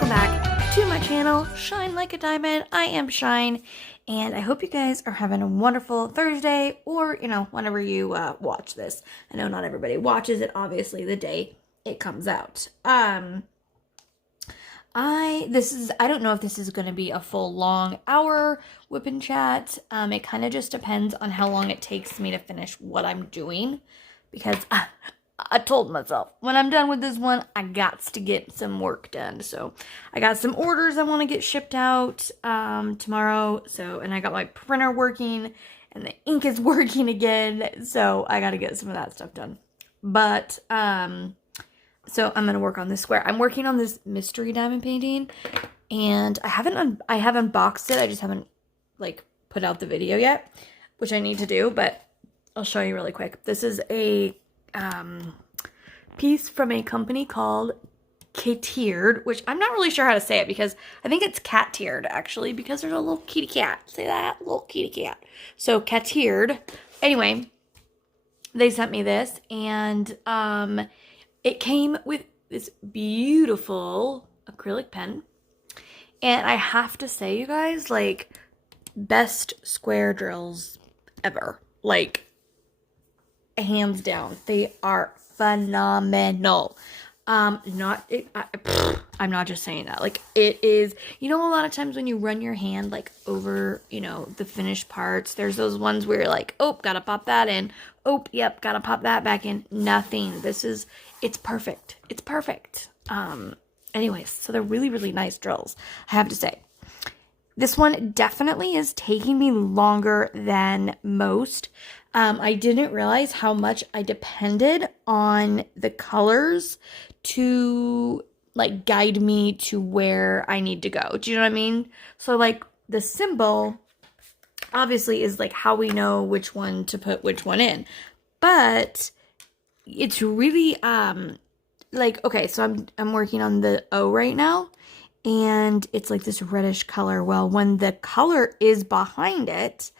welcome back to my channel, Shine Like a Diamond. I am Shine, and I hope you guys are having a wonderful Thursday, or, whenever you watch this. I know not everybody watches it, obviously, the day it comes out. I don't know if this is going to be a full long hour whip and chat. It kind of just depends on how long it takes me to finish what I'm doing, because I told myself, when I'm done with this one, I got to get some work done. So I got some orders I want to get shipped out tomorrow. And I got my printer working, and the ink is working again. So I got to get some of that stuff done. But so I'm going to work on this square. I'm working on this mystery diamond painting, and I have unboxed it. I just haven't put out the video yet, which I need to do, but I'll show you really quick. This is a piece from a company called Cat-tiered, which I'm not really sure how to say it, because I think it's cat-tiered actually, because there's a little kitty cat. Say that? Little kitty cat. So Cat-tiered. Anyway, they sent me this, and it came with this beautiful acrylic pen. And I have to say, you guys, best square drills ever. Hands down, they are phenomenal. I'm not just saying that. It is, a lot of times when you run your hand over, the finished parts, there's those ones where you're oh, gotta pop that in. Oh, yep, gotta pop that back in. Nothing. It's perfect. It's perfect. Anyways, so they're really, really nice drills, I have to say. This one definitely is taking me longer than most. I didn't realize how much I depended on the colors to guide me to where I need to go. Do you know what I mean? So the symbol obviously is how we know which one to put which one in. But it's really okay, so I'm working on the O right now, and it's this reddish color. Well, when the color is behind it,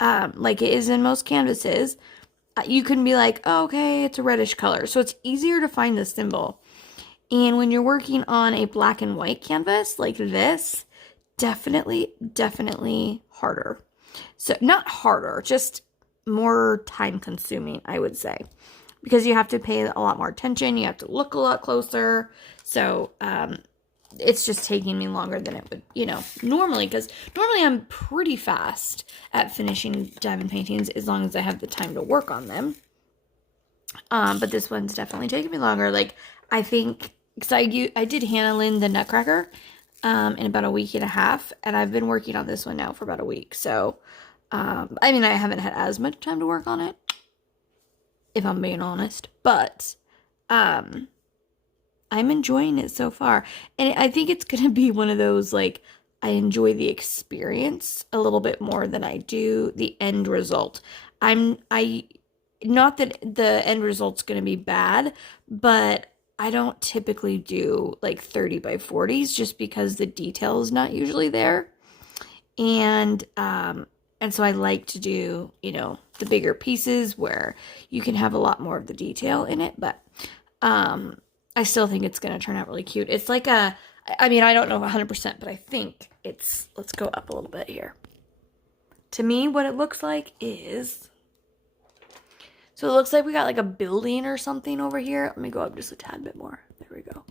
it is in most canvases, you can be oh, okay, it's a reddish color. So it's easier to find the symbol. And when you're working on a black and white canvas like this, definitely harder. So not harder, just more time consuming, I would say, because you have to pay a lot more attention. You have to look a lot closer. So, it's just taking me longer than it would, normally, because normally I'm pretty fast at finishing diamond paintings as long as I have the time to work on them. But this one's definitely taking me longer. I think, because I did Hannah Lynn the Nutcracker in about a week and a half, and I've been working on this one now for about a week. So, I haven't had as much time to work on it, if I'm being honest, but, I'm enjoying it so far. And I think it's going to be one of those, I enjoy the experience a little bit more than I do the end result. Not that the end result's going to be bad, but I don't typically do 30 by 40s just because the detail is not usually there. And so I like to do, the bigger pieces where you can have a lot more of the detail in it, but, I still think it's going to turn out really cute. It's I don't know 100%, but I think let's go up a little bit here. To me, what it looks like is, so it looks like we got a building or something over here. Let me go up just a tad bit more. There we go.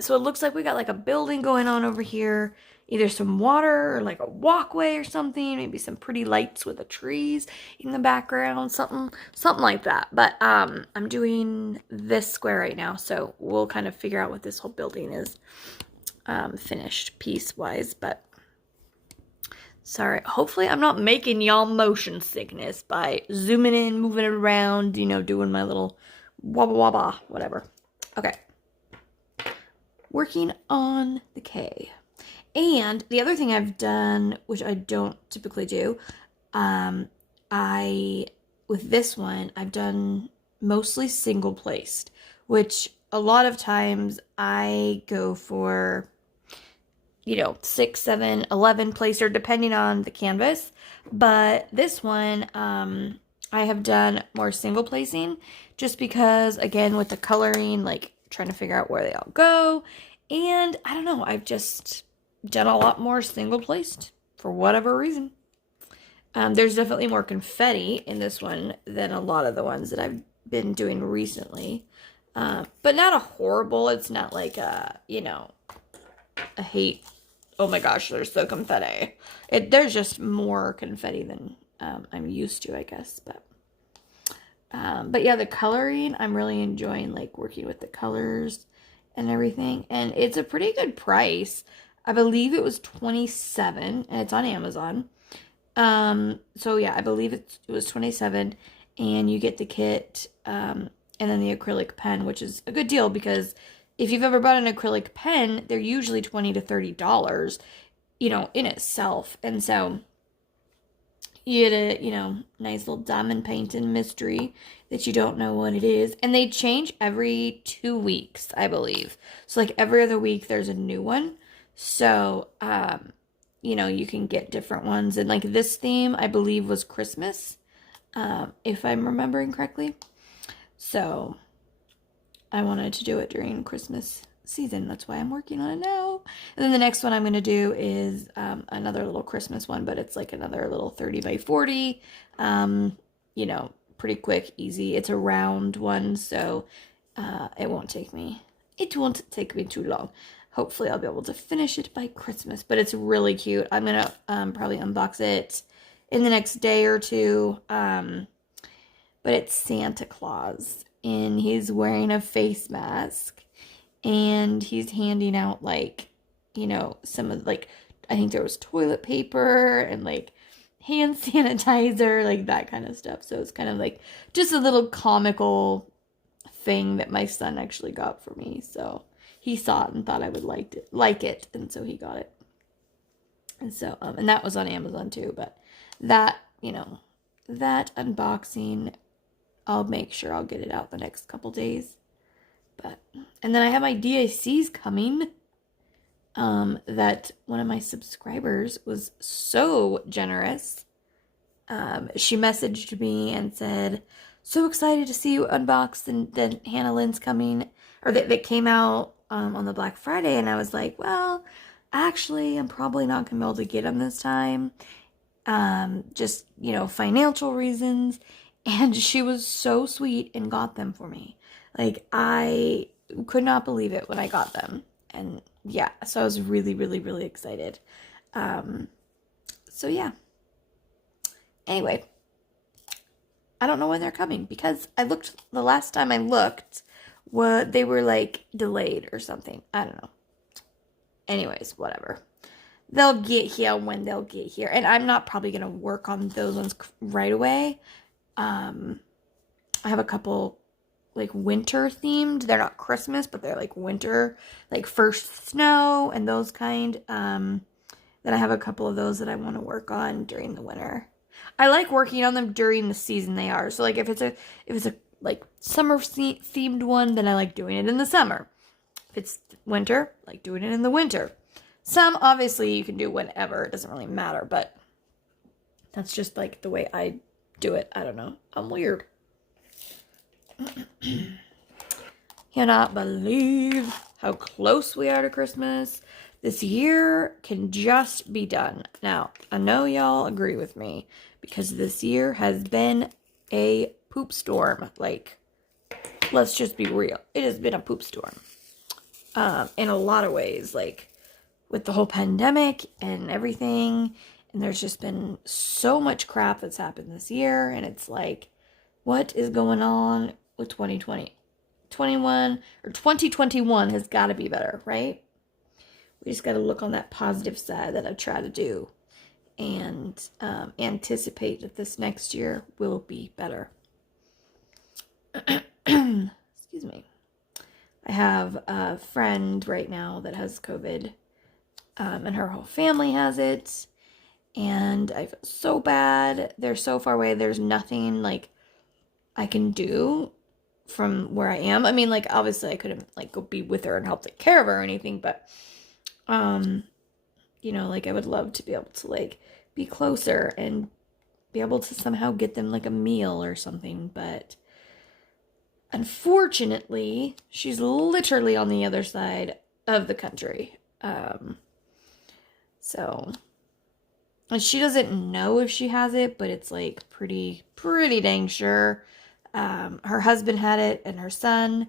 So it looks like we got a building going on over here. Either some water or a walkway or something. Maybe some pretty lights with the trees in the background. Something like that. But I'm doing this square right now, so we'll kind of figure out what this whole building is finished piece-wise. But sorry, hopefully I'm not making y'all motion sickness by zooming in, moving it around, doing my little wabba wabba, whatever. Okay. Working on the K. And the other thing I've done, which I don't typically do, with this one, I've done mostly single placed, which a lot of times I go for, 6, 7, 11 placer, depending on the canvas. But this one, I have done more single placing, just because, again, with the coloring, trying to figure out where they all go. And I don't know, I've just done a lot more single placed for whatever reason. There's definitely more confetti in this one than a lot of the ones that I've been doing recently. But not a horrible, it's not like a, a hate, oh my gosh, there's so confetti. There's just more confetti than I'm used to, I guess. But yeah, the coloring, I'm really enjoying like working with the colors and everything. And it's a pretty good price. I believe it was $27 and it's on Amazon. So yeah, I believe it was $27 and you get the kit, and then the acrylic pen, which is a good deal because if you've ever bought an acrylic pen, they're usually $20 to $30, in itself. And so you get a, nice little diamond painting mystery that you don't know what it is. And they change every 2 weeks, I believe. So like every other week there's a new one. So, you can get different ones. And like this theme, I believe, was Christmas, if I'm remembering correctly. So I wanted to do it during Christmas season. That's why I'm working on it now. And then the next one I'm going to do is another little Christmas one, but it's like another little 30 by 40. Pretty quick, easy. It's a round one, so it won't take me too long. Hopefully I'll be able to finish it by Christmas, but it's really cute. I'm going to probably unbox it in the next day or two. But it's Santa Claus, and he's wearing a face mask, and he's handing out, like, some of, like, I think there was toilet paper and, like, hand sanitizer, like, that kind of stuff. So it's kind of, like, just a little comical thing that my son actually got for me. So he saw it and thought I would like it, and so he got it. And so, and that was on Amazon, too, but that, that unboxing, I'll make sure I'll get it out the next couple days. And then I have my DACs coming. That one of my subscribers was so generous. She messaged me and said, "So excited to see you unbox the Hannah Lynn's coming," or that came out on the Black Friday. And I was like, well, actually, I'm probably not gonna be able to get them this time. Just, financial reasons. And she was so sweet and got them for me. Like, I could not believe it when I got them. And yeah, so I was really, really, really excited. So yeah. Anyway, I don't know when they're coming because the last time I looked, they were like delayed or something. I don't know. Anyways, whatever. They'll get here when they'll get here. And I'm not probably going to work on those ones right away. I have a couple like winter themed. They're not Christmas, but they're like winter, like first snow and those kind. Then I have a couple of those that I want to work on during the winter. I like working on them during the season they are. So like if it's a like summer themed one, then I like doing it in the summer. If it's winter, like doing it in the winter. Some obviously you can do whenever. It doesn't really matter, but that's just like the way I do it. I don't know. I'm weird. Cannot believe how close we are to Christmas. This year can just be done. Now, I know y'all agree with me because this year has been a poop storm. Like, let's just be real. It has been a poop storm. In a lot of ways, like with the whole pandemic and everything. And there's just been so much crap that's happened this year. And it's like, what is going on with 2020? 2021 has got to be better, right? We just got to look on that positive side that I try to do and anticipate that this next year will be better. Excuse me. I have a friend right now that has COVID, and her whole family has it. And I feel so bad. They're so far away. There's nothing like I can do from where I am. I mean, like, obviously I couldn't like go be with her and help take care of her or anything, but like I would love to be able to like be closer and be able to somehow get them like a meal or something, but unfortunately she's literally on the other side of the country. So, and she doesn't know if she has it, but it's like pretty dang sure. Her husband had it, and her son,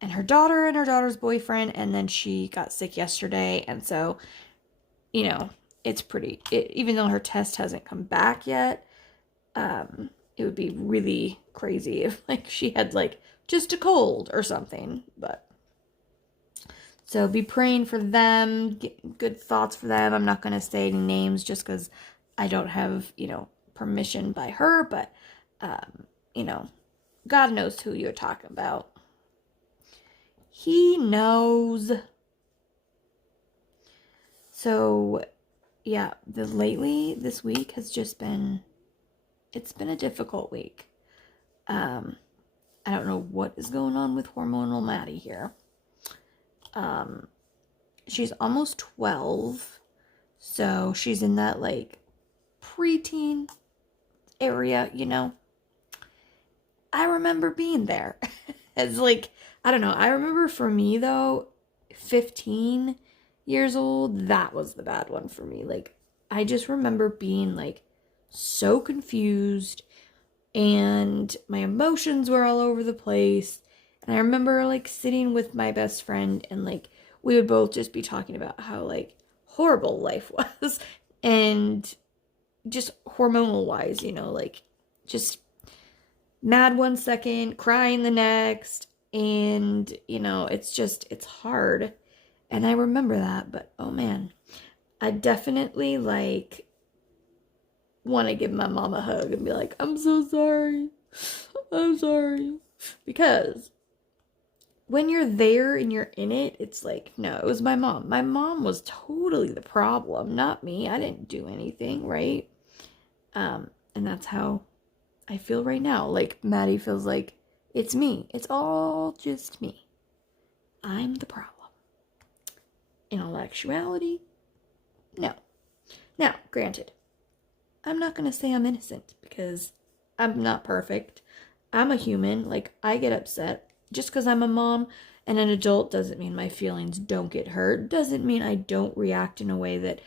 and her daughter, and her daughter's boyfriend, and then she got sick yesterday, and so, you know, it's even though her test hasn't come back yet, it would be really crazy if like she had like just a cold or something. But so be praying for them, get good thoughts for them. I'm not going to say any names just because I don't have, permission by her, but, God knows who you're talking about. He knows. So, yeah, this week has just been, it's been a difficult week. I don't know what is going on with hormonal Maddie here. She's almost 12, so she's in that like preteen area, I remember being there. It's like, I don't know, I remember for me though, 15 years old, that was the bad one for me. Like, I just remember being like so confused, and my emotions were all over the place. And I remember like sitting with my best friend, and like we would both just be talking about how like horrible life was, and just hormonal wise, like just mad one second, crying the next, and it's hard. And I remember that, but oh man, I definitely like want to give my mom a hug and be like, I'm so sorry. I'm sorry. Because when you're there and you're in it, it's like, no, it was my mom. My mom was totally the problem, not me. I didn't do anything, right? And that's how I feel right now. Like, Maddie feels like it's me. It's all just me. I'm the problem. In all actuality, no. Now, granted, I'm not going to say I'm innocent because I'm not perfect. I'm a human. Like, I get upset. Just because I'm a mom and an adult doesn't mean my feelings don't get hurt. Doesn't mean I don't react in a way that,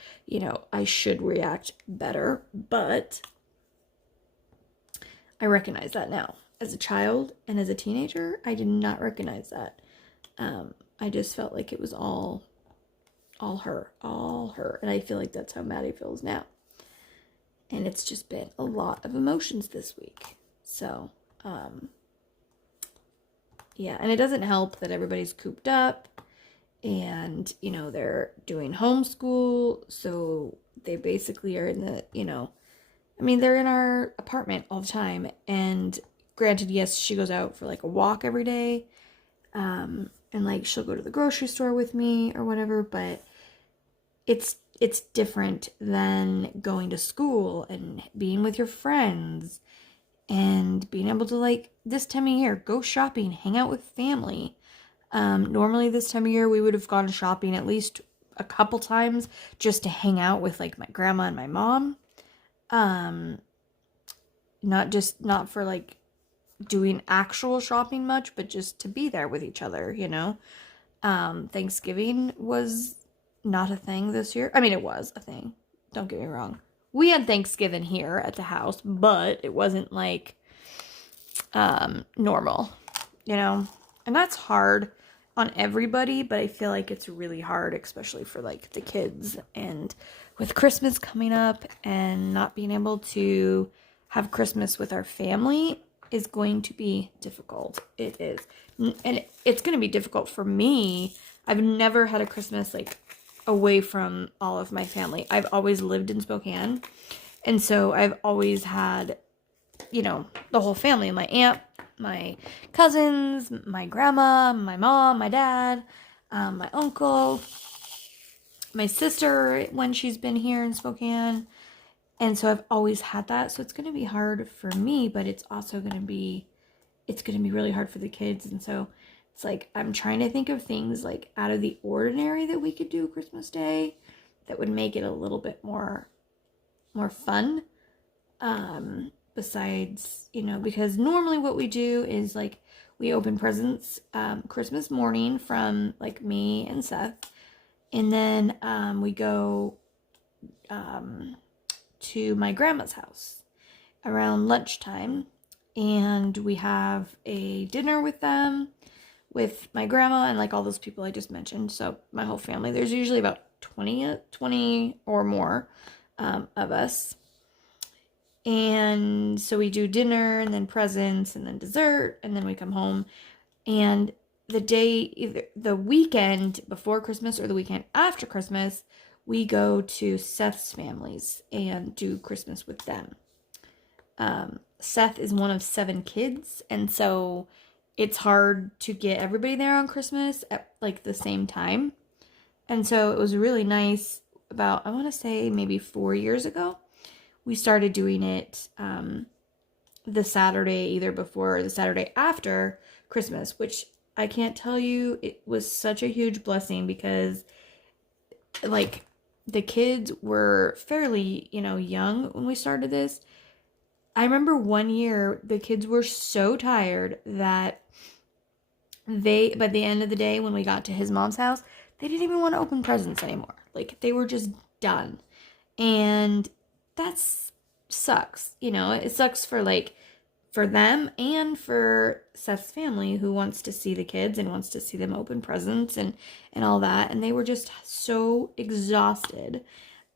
I should react better. But I recognize that now. As a child and as a teenager, I did not recognize that. I just felt like it was all her. And I feel like that's how Maddie feels now. And it's just been a lot of emotions this week. So, yeah, and it doesn't help that everybody's cooped up and, they're doing homeschool. So they basically are in the, they're in our apartment all the time. And granted, yes, she goes out for like a walk every day. And like she'll go to the grocery store with me or whatever, but it's different than going to school and being with your friends and being able to, like, this time of year, go shopping, hang out with family. Normally this time of year, we would have gone shopping at least a couple times just to hang out with, like, my grandma and my mom. Not for, like, doing actual shopping much, but just to be there with each other, Thanksgiving was not a thing this year. I mean, it was a thing. Don't get me wrong. We had Thanksgiving here at the house, but it wasn't like normal, And that's hard on everybody, but I feel like it's really hard, especially for like the kids. And with Christmas coming up and not being able to have Christmas with our family is going to be difficult. It is. And it's going to be difficult for me. I've never had a Christmas like away from all of my family. I've always lived in Spokane. And so I've always had, the whole family. My aunt, my cousins, my grandma, my mom, my dad, my uncle, my sister when she's been here in Spokane. And so I've always had that. So it's going to be hard for me, but it's also going to be really hard for the kids. And so it's like, I'm trying to think of things like out of the ordinary that we could do Christmas Day that would make it a little bit more fun. besides, because normally what we do is like we open presents Christmas morning from like me and Seth. And then we go to my grandma's house around lunchtime. And we have a dinner with them, with my grandma and like all those people I just mentioned. So my whole family. There's usually about 20 or more of us. And so we do dinner and then presents and then dessert and then we come home. And the day, either the weekend before Christmas or the weekend after Christmas, we go to Seth's families and do Christmas with them. Seth is one of 7 kids, and so it's hard to get everybody there on Christmas at like the same time. And so it was really nice. About, I want to say maybe 4 years ago, we started doing it the Saturday either before or the Saturday after Christmas, which I can't tell you, it was such a huge blessing because like the kids were fairly, young when we started this. I remember one year the kids were so tired that by the end of the day when we got to his mom's house, they didn't even want to open presents anymore. Like they were just done. And that sucks. It sucks for them and for Seth's family who wants to see the kids and wants to see them open presents and all that. And they were just so exhausted.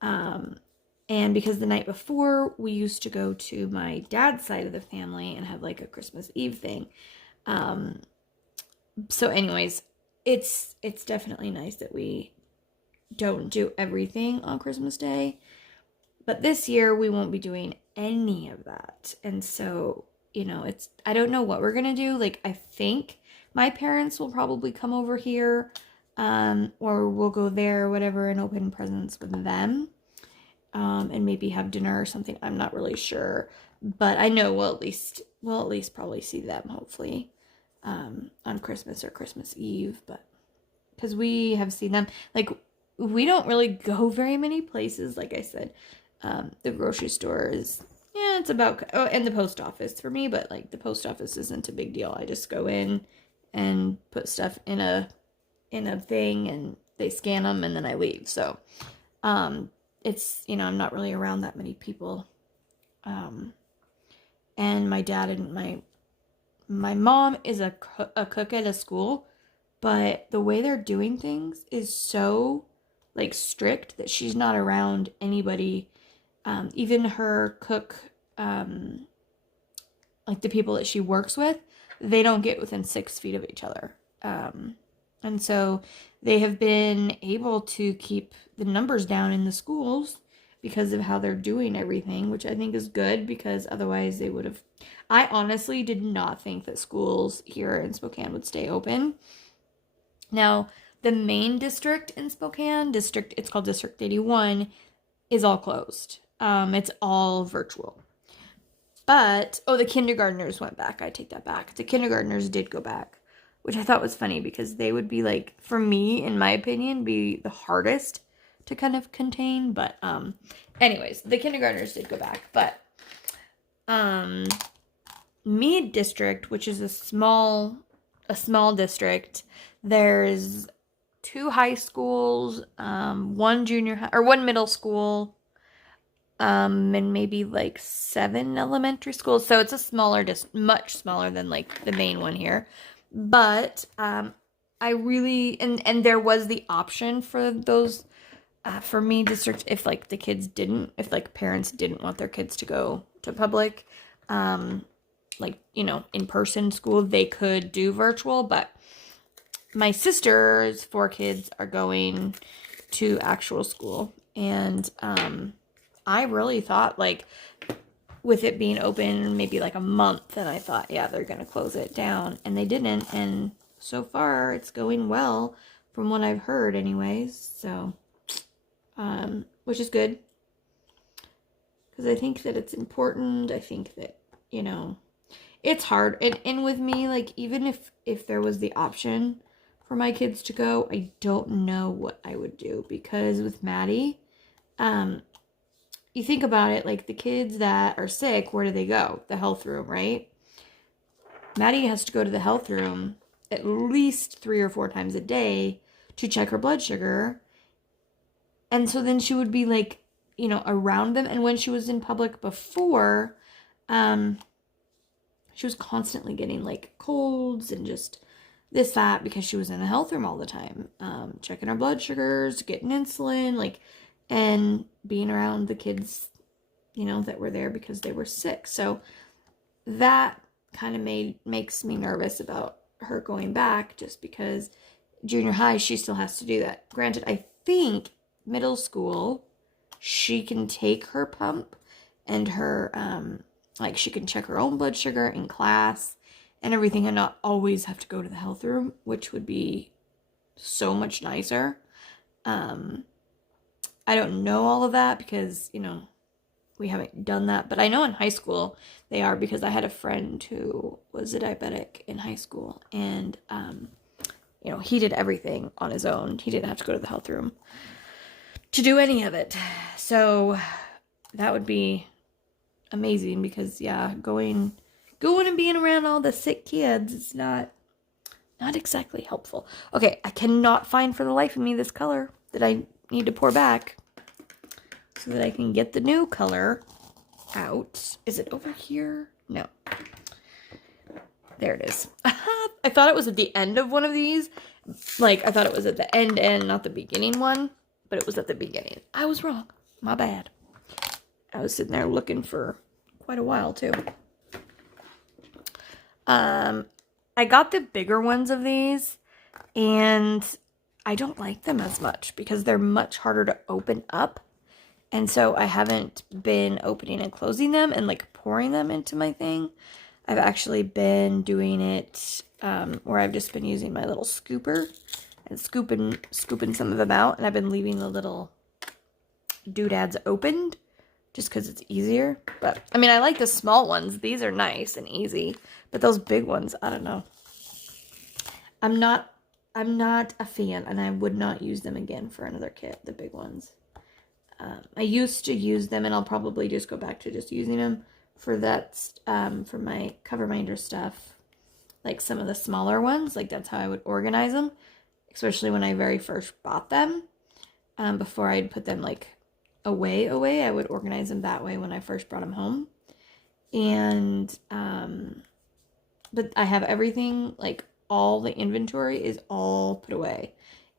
And because the night before we used to go to my dad's side of the family and have like a Christmas Eve thing. So anyways, it's definitely nice that we don't do everything on Christmas Day. But this year we won't be doing any of that. And so, I don't know what we're going to do. Like, I think my parents will probably come over here, or we'll go there or whatever and open presents with them, and maybe have dinner or something. I'm not really sure, but I know we'll at least probably see them hopefully, on Christmas or Christmas Eve, but because we have seen them, like, we don't really go very many places. Like I said, the grocery store is, it's about, and the post office for me, but like the post office isn't a big deal. I just go in and put stuff in a thing and they scan them and then I leave. So, it's, I'm not really around that many people. And my dad and my mom is a cook at a school, but the way they're doing things is so like strict that she's not around anybody. Even her cook, like the people that she works with, they don't get within 6 feet of each other. And so they have been able to keep the numbers down in the schools because of how they're doing everything, which I think is good because otherwise they would have... I honestly did not think that schools here in Spokane would stay open. Now, the main district in Spokane, it's called District 81, is all closed. It's all virtual. But, the kindergartners went back. I take that back. The kindergartners did go back, which I thought was funny because they would be like, for me, in my opinion, be the hardest to kind of contain. But, anyways, the kindergartners did go back. But, Meade District, which is a small district, there's 2 high schools, one middle school, and maybe like 7 elementary schools. So it's a smaller, much smaller than like the main one here. But I really, and there was the option for those, for me, districts, if like if like parents didn't want their kids to go to public, like, in-person school, they could do virtual. But my sister's 4 kids are going to actual school. And I really thought, like, with it being open maybe like a month, and I thought, yeah, they're going to close it down. And they didn't. And so far, it's going well from what I've heard anyways. So, which is good. Because I think that it's important. I think that, it's hard. And with me, like, even if there was the option for my kids to go, I don't know what I would do. Because with Maddie, you think about it, like the kids that are sick, where do they go? The health room, right? Maddie has to go to the health room at least 3 or 4 times a day to check her blood sugar. And so then she would be like, around them. And when she was in public before, she was constantly getting like colds and just this, that, because she was in the health room all the time, checking her blood sugars, getting insulin, like, and being around the kids, that were there because they were sick. So that kind of makes me nervous about her going back, just because junior high, she still has to do that. Granted, I think middle school, she can take her pump and her, like, she can check her own blood sugar in class and everything and not always have to go to the health room, which would be so much nicer. I don't know all of that because, we haven't done that. But I know in high school they are, because I had a friend who was a diabetic in high school. And, he did everything on his own. He didn't have to go to the health room to do any of it. So that would be amazing because, yeah, going and being around all the sick kids is not exactly helpful. Okay, I cannot find for the life of me this color that I need to pour back so that I can get the new color out. Is it over here? No. There it is. I thought it was at the end of one of these. Like, I thought it was at the end, not the beginning one. But it was at the beginning. I was wrong. My bad. I was sitting there looking for quite a while, too. I got the bigger ones of these. And I don't like them as much because they're much harder to open up. And so I haven't been opening and closing them and like pouring them into my thing. I've actually been doing it where I've just been using my little scooper and scooping some of them out. And I've been leaving the little doodads opened just because it's easier. But I mean, I like the small ones. These are nice and easy. But those big ones, I don't know. I'm not a fan, and I would not use them again for another kit, the big ones. I used to use them, and I'll probably just go back to just using them for that, for my cover minder stuff. Like some of the smaller ones, like that's how I would organize them, especially when I very first bought them. Before I'd put them like away, I would organize them that way when I first brought them home. And, but I have everything, like all the inventory is all put away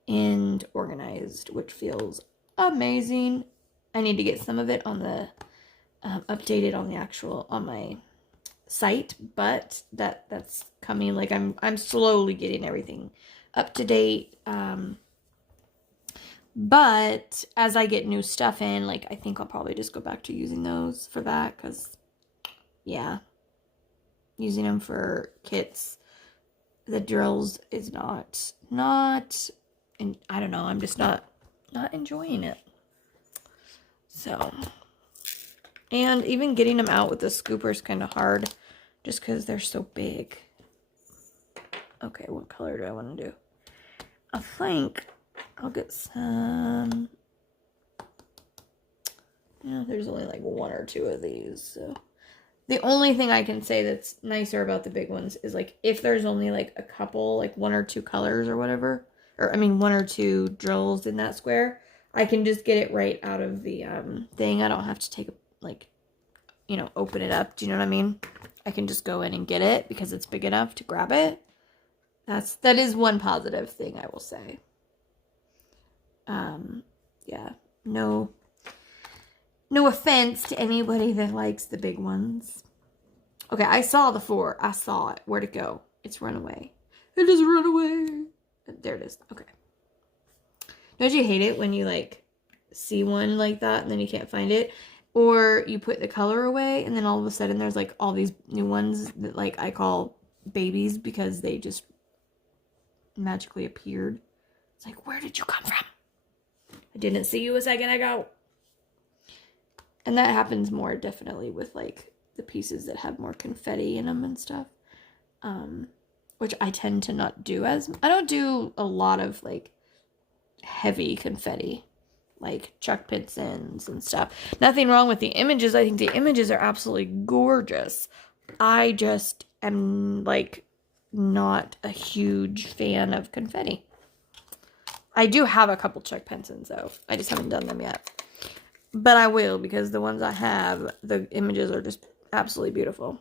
and organized, which feels amazing. I need to get some of it on the updated on my site, but that's coming. Like I'm slowly getting everything up to date. But as I get new stuff in, like I think I'll probably just go back to using those for that, because yeah, using them for kits, the drills is not, and I don't know, I'm just not enjoying it. So, and even getting them out with the scooper is kind of hard just because they're so big. Okay, what color do I want to do? I think I'll get some, there's only like 1 or 2 of these, so. The only thing I can say that's nicer about the big ones is like if there's only like a couple, like 1 or 2 colors or whatever, or I mean 1 or 2 drills in that square, I can just get it right out of the thing. I don't have to take like, open it up. Do you know what I mean? I can just go in and get it because it's big enough to grab it. That is one positive thing I will say. Yeah, no offense to anybody that likes the big ones. Okay, I saw the 4. I saw it. Where'd it go? It's run away. It just run away. There it is. Okay. Don't you hate it when you like see one like that and then you can't find it? Or you put the color away and then all of a sudden there's like all these new ones that like I call babies because they just magically appeared. It's like, where did you come from? I didn't see you a second ago. And that happens more definitely with like the pieces that have more confetti in them and stuff. Which I tend to not do I don't do a lot of like heavy confetti. like Chuck Pinsons and stuff. Nothing wrong with the images. I think the images are absolutely gorgeous. I just am like not a huge fan of confetti. I do have a couple Chuck Pinsons though. I just haven't done them yet. But I will, because the ones I have, the images are just absolutely beautiful.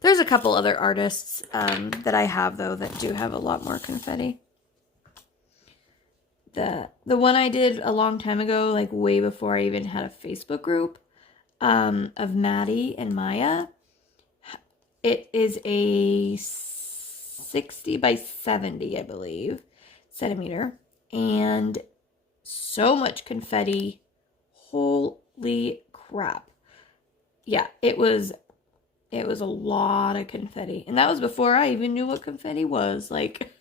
There's a couple other artists that I have, though, that do have a lot more confetti. The one I did a long time ago, like way before I even had a Facebook group, of Maddie and Maya. It is a 60 by 70, I believe, centimeter. And so much confetti. Holy crap. Yeah, it was a lot of confetti. And that was before I even knew what confetti was. Like,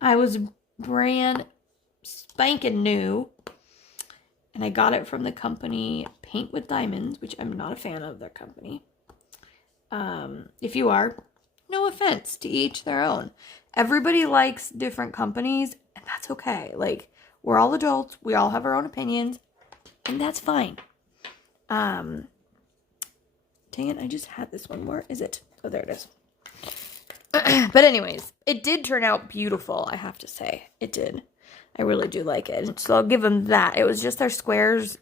I was brand spanking new. And I got it from the company Paint with Diamonds, which I'm not a fan of their company. If you are, no offense, to each their own. Everybody likes different companies, and that's okay. Like, we're all adults. We all have our own opinions, and that's fine. Dang it, I just had this one. Where is it? Oh, there it is. But anyways, it did turn out beautiful, I have to say. It did. I really do like it. So I'll give them that. It was just their squares.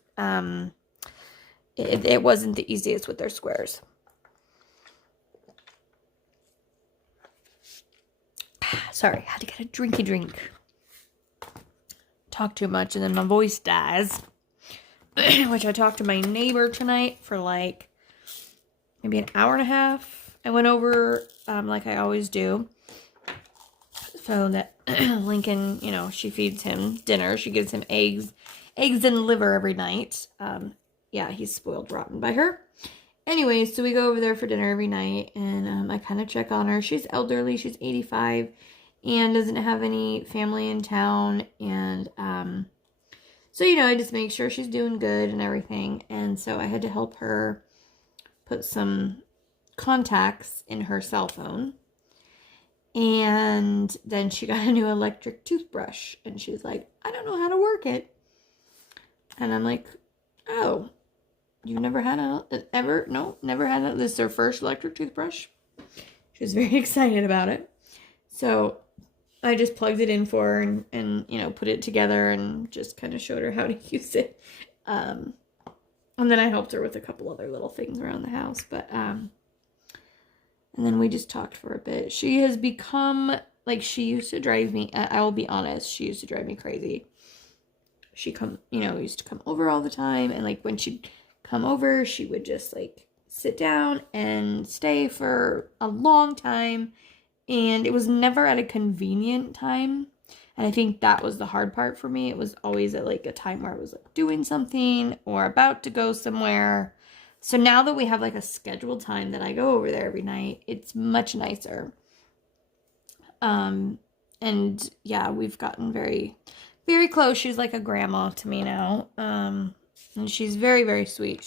It wasn't the easiest with their squares. Sorry, I had to get a drinky drink. Talk too much and then my voice dies. Which I talked to my neighbor tonight for like maybe an hour and a half. I went over like I always do. So that Lincoln, you know, she feeds him dinner. She gives him eggs and liver every night. Yeah, he's spoiled rotten by her. Anyway, so we go over there for dinner every night, and I kind of check on her. She's elderly. She's 85 and doesn't have any family in town. And so, you know, I just make sure she's doing good and everything. And so I had to help her put some contacts in her cell phone. And then she got a new electric toothbrush. And she's like, I don't know how to work it. And I'm like, oh, you've never had ever? No, never had this is her first electric toothbrush. She was very excited about it. So I just plugged it in for her and you know, put it together and just kind of showed her how to use it. And then I helped her with a couple other little things around the house. But, and then we just talked for a bit. She has become, like, she used to drive me, I will be honest, she used to drive me crazy. She used to come over all the time. And, like, when she'd come over, she would just, like, sit down and stay for a long time. And it was never at a convenient time. And I think that was the hard part for me. It was always at, like, a time where I was, like, doing something or about to go somewhere. So now that we have, like, a scheduled time that I go over there every night, it's much nicer. And, yeah, we've gotten very, very close. She's like a grandma to me now. And she's very, very sweet.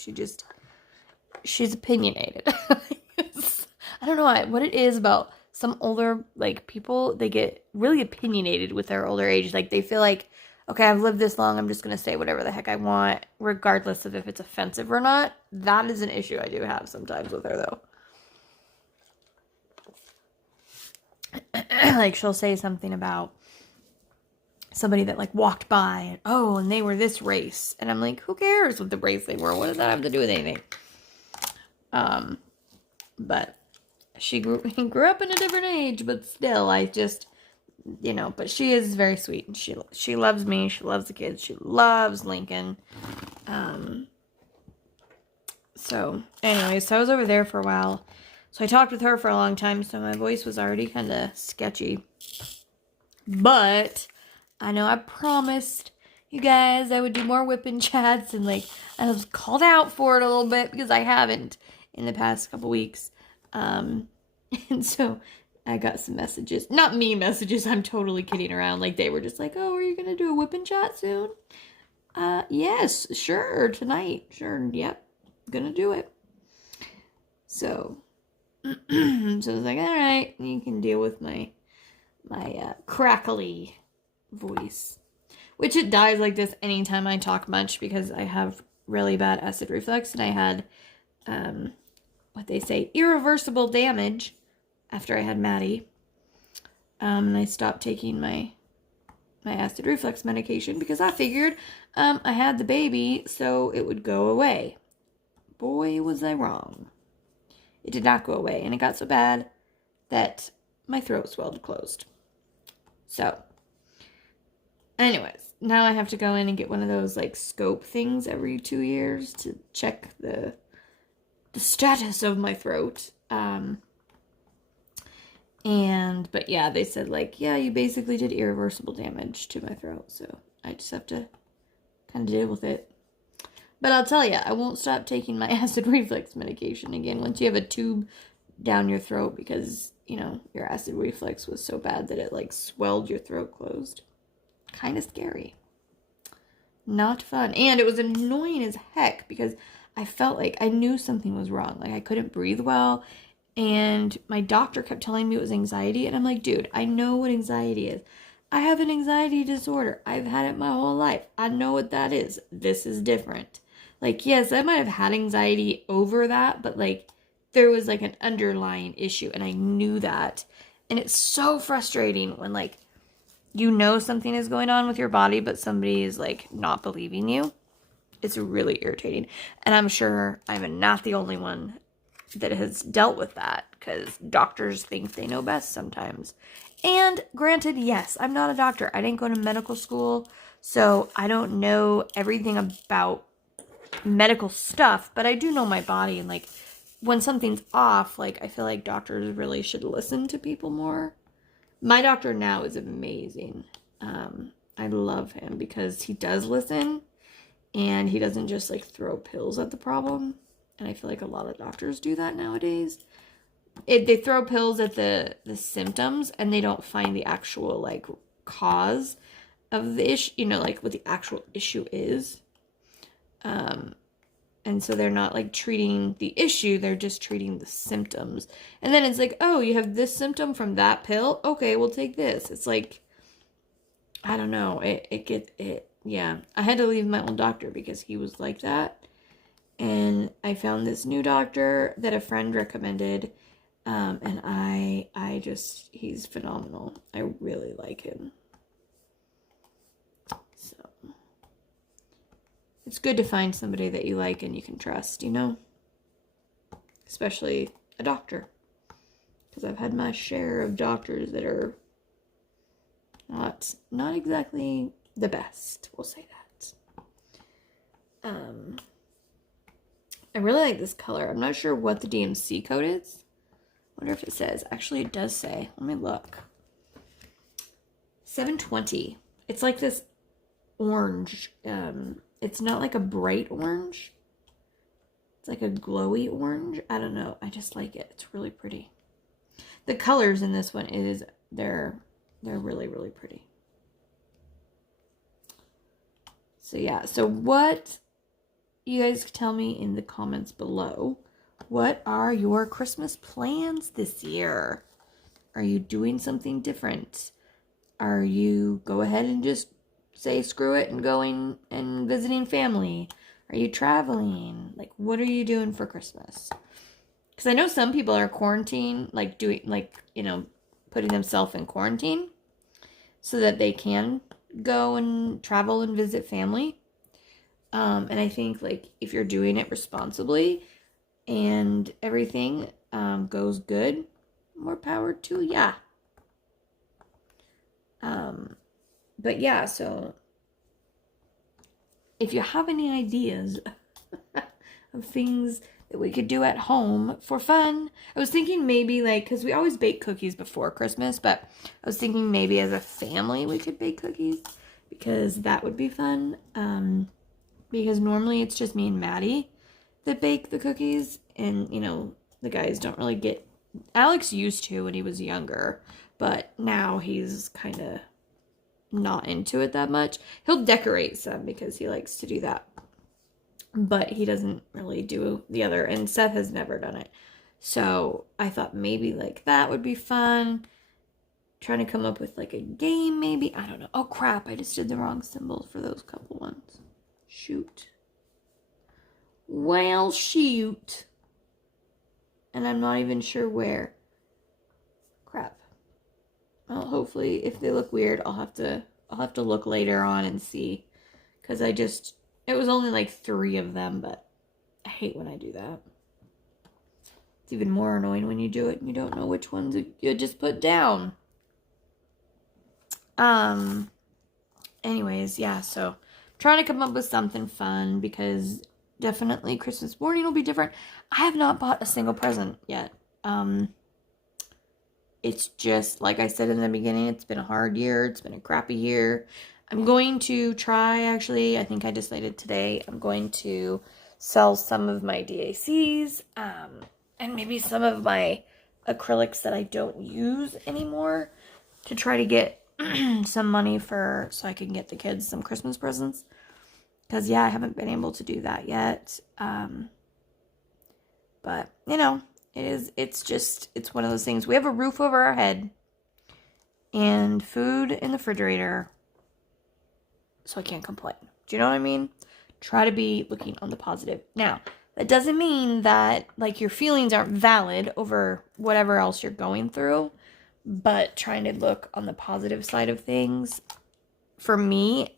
She's opinionated. I don't know what it is about some older, like, people. They get really opinionated with their older age. Like, they feel like, okay, I've lived this long, I'm just going to say whatever the heck I want, regardless of if it's offensive or not. That is an issue I do have sometimes with her, though. Like, she'll say something about somebody that, like, walked by, and they were this race. And I'm like, who cares what the race they were? What does that have to do with anything? But she grew up in a different age, but still, I just... You know, but she is very sweet. And she loves me. She loves the kids. She loves Lincoln. So, anyways, so I was over there for a while. So I talked with her for a long time. So my voice was already kind of sketchy. But I know I promised you guys I would do more Wip and Chats. And, like, I was called out for it a little bit because I haven't in the past couple weeks. And so... I got some messages. Not me messages. I'm totally kidding around. Like, they were just like, oh, are you going to do a Wip and Chat soon? Yes, sure. Tonight. Sure. Yep. Gonna do it. So, so I was like, all right. You can deal with my crackly voice. which it dies like this anytime I talk much because I have really bad acid reflux, and I had, what they say, irreversible damage after I had Maddie. And I stopped taking my acid reflux medication because I figured I had the baby so it would go away. Boy, was I wrong. It did not go away, and it got so bad that my throat swelled closed. So, anyways, now I have to go in and get one of those like scope things every 2 years to check the status of my throat. But yeah, they said like, yeah, you basically did irreversible damage to my throat, so I just have to kind of deal with it. But I'll tell you, I won't stop taking my acid reflux medication again once you have a tube down your throat because, you know, your acid reflux was so bad that it like swelled your throat closed. Kind of scary. Not fun. And it was annoying as heck because I felt like I knew something was wrong. Like I couldn't breathe well. And my doctor kept telling me it was anxiety. And I'm like, dude, I know what anxiety is. I have an anxiety disorder. I've had it my whole life. I know what that is. This is different. Like, yes, I might have had anxiety over that, but like there was like an underlying issue and I knew that. And it's so frustrating when like you know something is going on with your body, but somebody is like not believing you. It's really irritating. And I'm sure I'm not the only one that has dealt with that because doctors think they know best sometimes. And granted, yes, I'm not a doctor. I didn't go to medical school, so I don't know everything about medical stuff, but I do know my body, and like when something's off, like I feel like doctors really should listen to people more. My doctor now is amazing. I love him because he does listen and he doesn't just like throw pills at the problem. And I feel like a lot of doctors do that nowadays. They throw pills at the symptoms and they don't find the actual like cause of the issue, you know, like what the actual issue is. And so they're not like treating the issue, they're just treating the symptoms. And then it's like, oh, you have this symptom from that pill? Okay, we'll take this. It's like, I don't know. Yeah. I had to leave my old doctor because he was like that. And I found this new doctor that a friend recommended. And he's phenomenal. I really like him. So, it's good to find somebody that you like and you can trust, you know? Especially a doctor. Because I've had my share of doctors that are not exactly the best. We'll say that. I really like this color. I'm not sure what the DMC code is. I wonder if it says. Actually, it does say. Let me look. 720. It's like this orange. It's not like a bright orange. It's like a glowy orange. I don't know. I just like it. It's really pretty. The colors in this one they're really, really pretty. So yeah. So what, you guys tell me in the comments below, what are your Christmas plans this year? Are you doing something different? Are you go ahead and just say screw it and going and visiting family? Are you traveling? Like, what are you doing for Christmas? Because I know some people are quarantined, like doing, like, you know, putting themselves in quarantine so that they can go and travel and visit family. And I think, like, if you're doing it responsibly and everything goes good, more power to ya. But yeah, so if you have any ideas of things that we could do at home for fun, I was thinking maybe like, because we always bake cookies before Christmas, but I was thinking maybe as a family we could bake cookies because that would be fun. Because normally it's just me and Maddie that bake the cookies, and you know, the guys don't really get, Alex used to when he was younger, but now he's kind of not into it that much. He'll decorate some because he likes to do that, but he doesn't really do the other, and Seth has never done it. So I thought maybe like that would be fun. trying to come up with like a game maybe. I don't know. Oh crap, I just did the wrong symbol for those couple ones. Shoot. Well, shoot. And I'm not even sure where. Crap. Well, hopefully if they look weird, I'll have to look later on and see. Because it was only like 3 of them, but I hate when I do that. It's even more annoying when you do it and you don't know which ones you just put down. Anyways, yeah, so I'm trying to come up with something fun because definitely Christmas morning will be different. I have not bought a single present yet. It's just, like I said in the beginning, it's been a hard year. It's been a crappy year. I'm going to try, actually, I think I decided today, I'm going to sell some of my DACs, and maybe some of my acrylics that I don't use anymore to try to get some money so I can get the kids some Christmas presents. Because, yeah, I haven't been able to do that yet. But, you know, it's one of those things. We have a roof over our head and food in the refrigerator. So I can't complain. Do you know what I mean? Try to be looking on the positive. Now, that doesn't mean that, like, your feelings aren't valid over whatever else you're going through. But trying to look on the positive side of things, for me,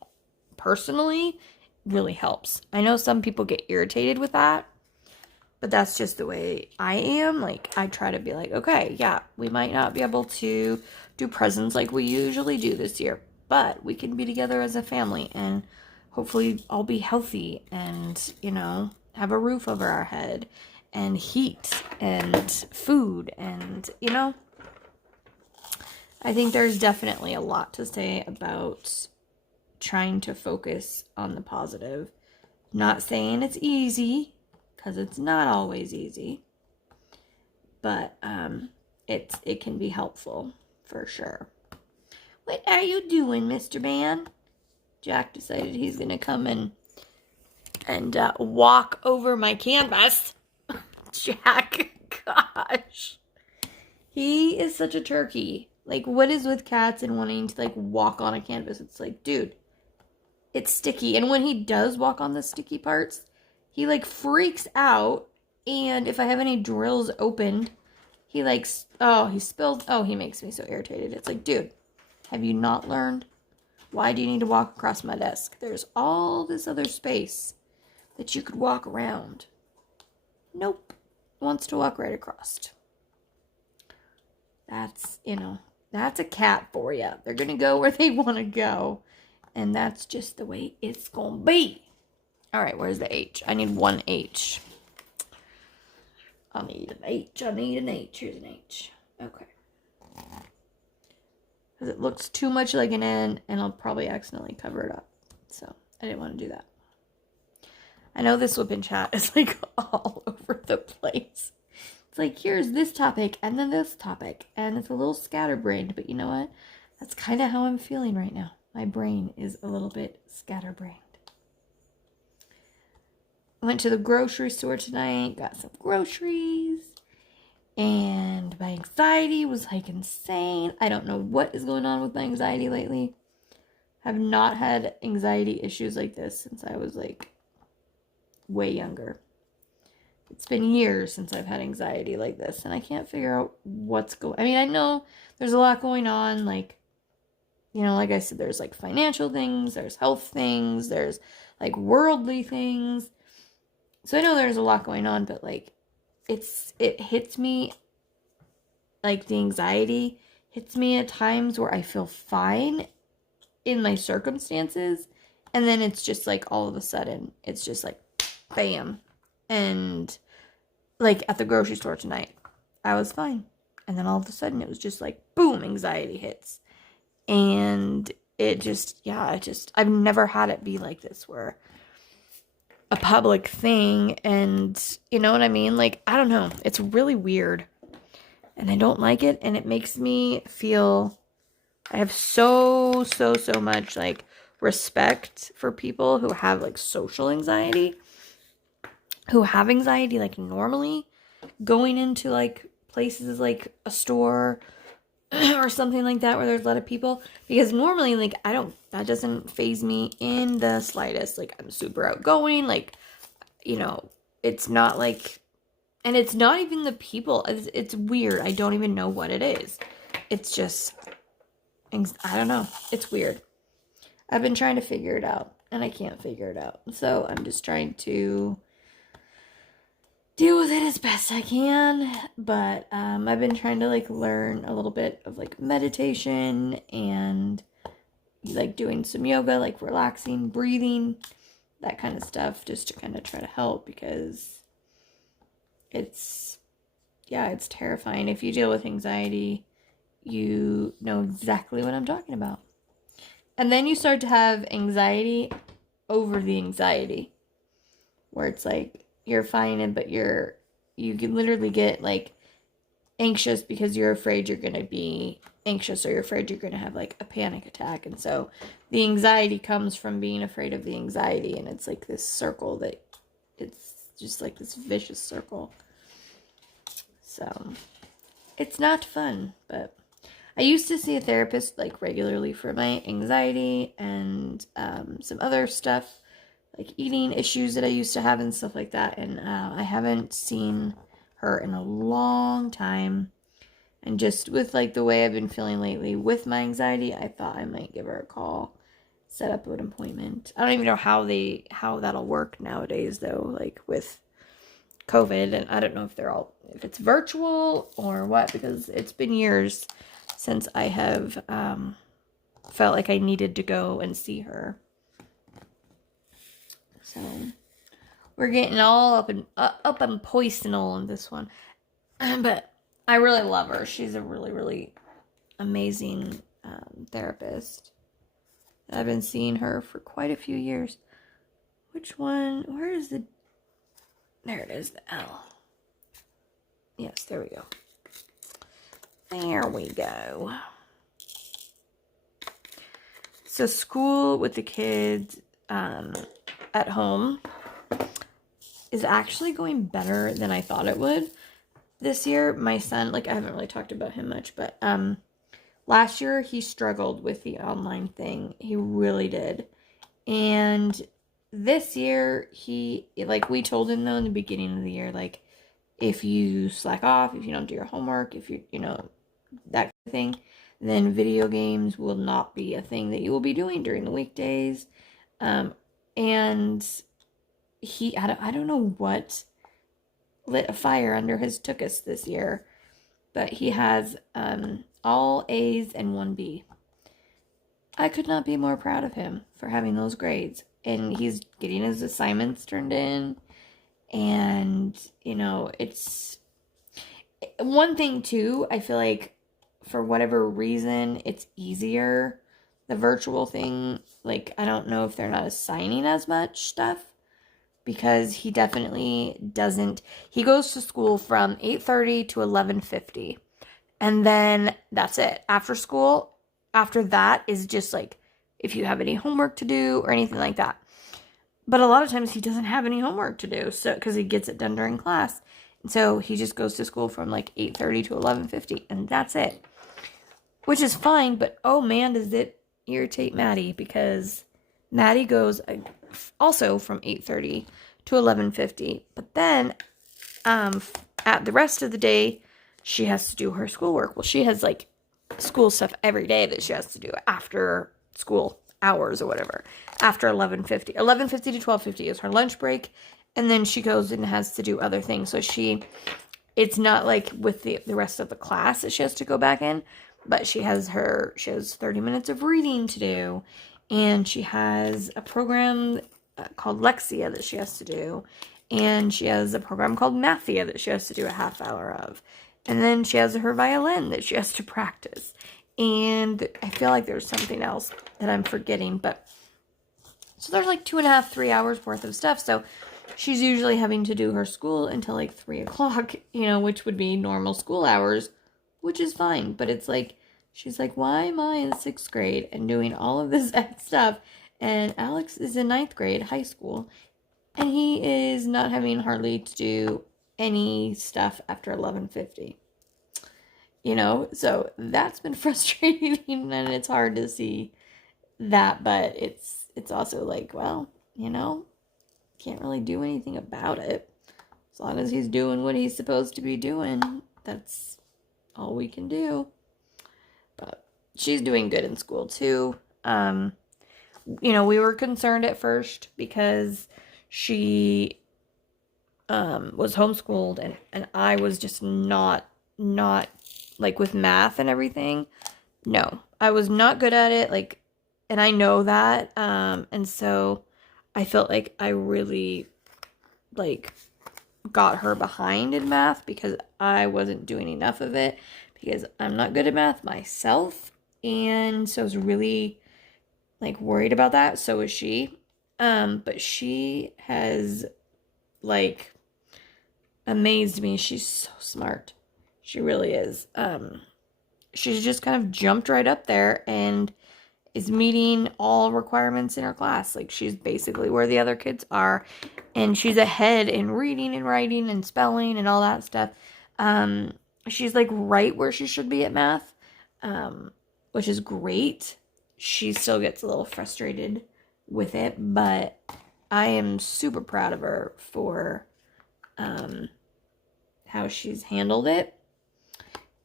personally, really helps. I know some people get irritated with that, but that's just the way I am. Like, I try to be like, okay, yeah, we might not be able to do presents like we usually do this year, but we can be together as a family and hopefully all be healthy and, you know, have a roof over our head and heat and food and, you know, I think there's definitely a lot to say about trying to focus on the positive. Not saying it's easy, because it's not always easy, but it can be helpful for sure. What are you doing, Mr. Man? Jack decided he's gonna come and walk over my canvas. Jack, gosh, he is such a turkey. Like, what is with cats and wanting to, like, walk on a canvas? It's like, dude, it's sticky. And when he does walk on the sticky parts, he, like, freaks out. And if I have any drills opened, he, like, he spills. Oh, he makes me so irritated. It's like, dude, have you not learned? Why do you need to walk across my desk? There's all this other space that you could walk around. Nope. Wants to walk right across. That's, you know, that's a cat for you. They're going to go where they want to go. And that's just the way it's going to be. All right, where's the H? I need one H. I need an H. Here's an H. Okay. Because it looks too much like an N, and I'll probably accidentally cover it up. So, I didn't want to do that. I know this Wip and Chat is, like, all over the place. It's like, here's this topic, and then this topic, and it's a little scatterbrained, but you know what? That's kind of how I'm feeling right now. My brain is a little bit scatterbrained. I went to the grocery store tonight, got some groceries, and my anxiety was, like, insane. I don't know what is going on with my anxiety lately. I've not had anxiety issues like this since I was, like, way younger. It's been years since I've had anxiety like this, and I can't figure out what's going on. I mean, I know there's a lot going on, like, you know, like I said, there's, like, financial things, there's health things, there's, like, worldly things. So I know there's a lot going on, but, like, it hits me, like, the anxiety hits me at times where I feel fine in my circumstances, and then it's just, like, all of a sudden, it's just, like, bam. And, like, at the grocery store tonight, I was fine. And then all of a sudden, it was just like, boom, anxiety hits. And it just, I've never had it be like this, where a public thing, and, you know what I mean? Like, I don't know. It's really weird. And I don't like it, and it makes me feel, I have so much, like, respect for people who have, like, social anxiety, who have anxiety, like, normally, going into, like, places like a store, or something like that where there's a lot of people, because normally, like, that doesn't faze me in the slightest. Like, I'm super outgoing, like, you know, it's not like, and it's not even the people, it's weird. I don't even know what it is. It's just, I don't know. It's weird. I've been trying to figure it out, and I can't figure it out. So I'm just trying to deal with it as best I can. But I've been trying to, like, learn a little bit of, like, meditation and, like, doing some yoga, like, relaxing, breathing, that kind of stuff, just to kind of try to help, because it's terrifying. If you deal with anxiety, you know exactly what I'm talking about. And then you start to have anxiety over the anxiety, where it's like you're fine, but you can literally get, like, anxious because you're afraid you're going to be anxious, or you're afraid you're going to have, like, a panic attack. And so the anxiety comes from being afraid of the anxiety, and it's like this circle that it's just like this vicious circle. So it's not fun, but I used to see a therapist, like, regularly for my anxiety and some other stuff, like eating issues that I used to have and stuff like that. And I haven't seen her in a long time. And just with, like, the way I've been feeling lately with my anxiety, I thought I might give her a call, set up an appointment. I don't even know how that'll work nowadays, though, like, with COVID. And I don't know if it's virtual or what, because it's been years since I have felt like I needed to go and see her. So we're getting all up and personal in this one. But I really love her. She's a really, really amazing therapist. I've been seeing her for quite a few years. Which one? Where is the... There it is, the L. Yes, there we go. There we go. So school with the kids at home is actually going better than I thought it would this year. My son, like, I haven't really talked about him much, but last year he struggled with the online thing. He really did. And this year we told him, though, in the beginning of the year, like, if you slack off, if you don't do your homework, if you know, that kind of thing, then video games will not be a thing that you will be doing during the weekdays. And I don't know what lit a fire under his tuchus this year, but he has all A's and 1 B. I could not be more proud of him for having those grades. And he's getting his assignments turned in. And, you know, it's one thing too, I feel like for whatever reason, it's easier. The virtual thing, like, I don't know if they're not assigning as much stuff, because he definitely doesn't. He goes to school from 8:30 to 11:50. And then that's it. After school, after that is just, like, if you have any homework to do or anything like that. But a lot of times he doesn't have any homework to do, so because he gets it done during class. And so he just goes to school from, like, 8:30 to 11:50, and that's it. Which is fine, but oh man, does it irritate Maddie, because Maddie goes also from 8:30 to 11:50. But then at the rest of the day, she has to do her schoolwork. Well, she has, like, school stuff every day that she has to do after school hours or whatever. After 11:50. 11:50 to 12:50 is her lunch break. And then she goes and has to do other things. So it's not like with the rest of the class that she has to go back in. But she has 30 minutes of reading to do. And she has a program called Lexia that she has to do. And she has a program called Mathia that she has to do a half hour of. And then she has her violin that she has to practice. And I feel like there's something else that I'm forgetting. But so there's like 2.5, 3 hours worth of stuff. So she's usually having to do her school until like 3 o'clock, you know, which would be normal school hours, which is fine. But it's like, she's like, why am I in 6th grade and doing all of this stuff? And Alex is in 9th grade, high school. And he is not having hardly to do any stuff after 11:50. So that's been frustrating, and it's hard to see that, but it's also like, well, can't really do anything about it. As long as he's doing what he's supposed to be doing, that's all we can do. But she's doing good in school too. We were concerned at first because she was homeschooled, and I was just not like with math and everything. No, I was not good at it, like, and I know that, and so I felt like I really, like, got her behind in math because I wasn't doing enough of it because I'm not good at math myself, and so I was really, like, worried about that. So was she, but she has, like, amazed me. She's so smart. She really is. She's just kind of jumped right up there and is meeting all requirements in her class. Like, she's basically where the other kids are, and she's ahead in reading and writing and spelling and all that stuff. She's, like, right where she should be at math, which is great. She still gets a little frustrated with it, but I am super proud of her for how she's handled it.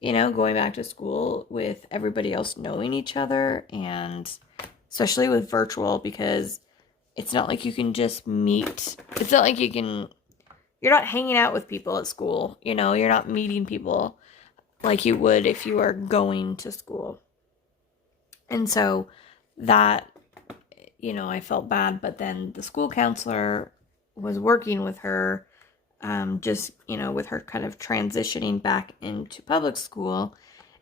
Going back to school with everybody else knowing each other, and especially with virtual, because it's not like you can just meet. It's not like you're not hanging out with people at school. You're not meeting people like you would if you are going to school. And so that, I felt bad, but then the school counselor was working with her, with her kind of transitioning back into public school.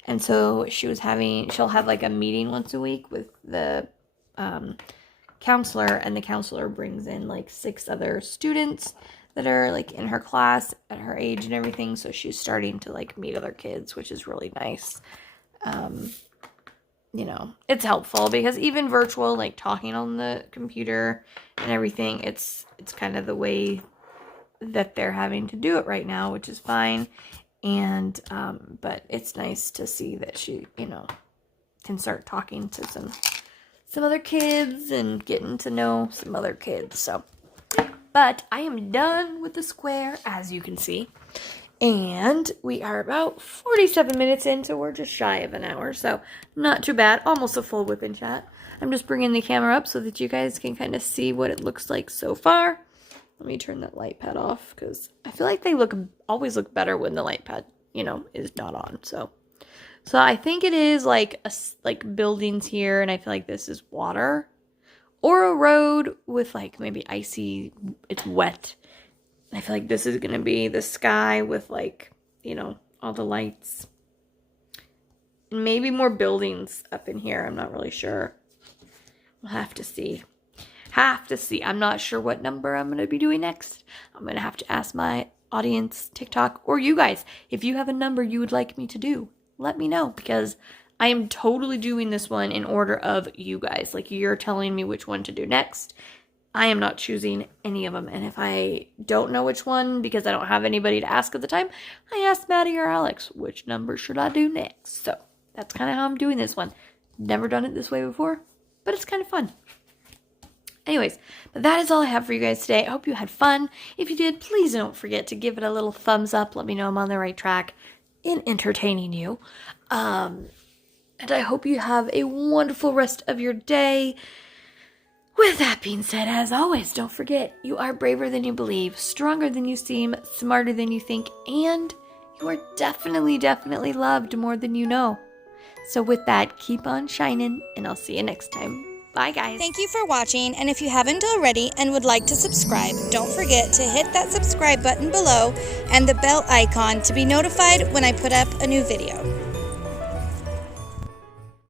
And so she'll have like a meeting once a week with the counselor, and the counselor brings in like 6 other students that are like in her class at her age and everything. So she's starting to like meet other kids, which is really nice. It's helpful because even virtual, like talking on the computer and everything, it's kind of the way that they're having to do it right now, which is fine. And but it's nice to see that she can start talking to some other kids and getting to know some other kids. So, but I am done with the square, as you can see, and we are about 47 minutes in, so we're just shy of an hour, so not too bad. Almost a full Wip and Chat. I'm just bringing the camera up so that you guys can kind of see what it looks like so far. Let me turn that light pad off because I feel like they always look better when the light pad, is not on. So I think it is like buildings here, and I feel like this is water or a road with like maybe icy. It's wet. I feel like this is gonna be the sky with like all the lights, and maybe more buildings up in here. I'm not really sure. We'll have to see. I'm not sure what number I'm going to be doing next. I'm going to have to ask my audience, TikTok, or you guys. If you have a number you would like me to do, let me know, because I am totally doing this one in order of you guys. Like, you're telling me which one to do next. I am not choosing any of them. And if I don't know which one, because I don't have anybody to ask at the time, I ask Maddie or Alex, which number should I do next? So that's kind of how I'm doing this one. Never done it this way before, but it's kind of fun. Anyways, but that is all I have for you guys today. I hope you had fun. If you did, please don't forget to give it a little thumbs up. Let me know I'm on the right track in entertaining you. And I hope you have a wonderful rest of your day. With that being said, as always, don't forget, you are braver than you believe, stronger than you seem, smarter than you think, and you are definitely, definitely loved more than you know. So with that, keep on shining, and I'll see you next time. Bye, guys. Thank you for watching, and if you haven't already and would like to subscribe, don't forget to hit that subscribe button below and the bell icon to be notified when I put up a new video.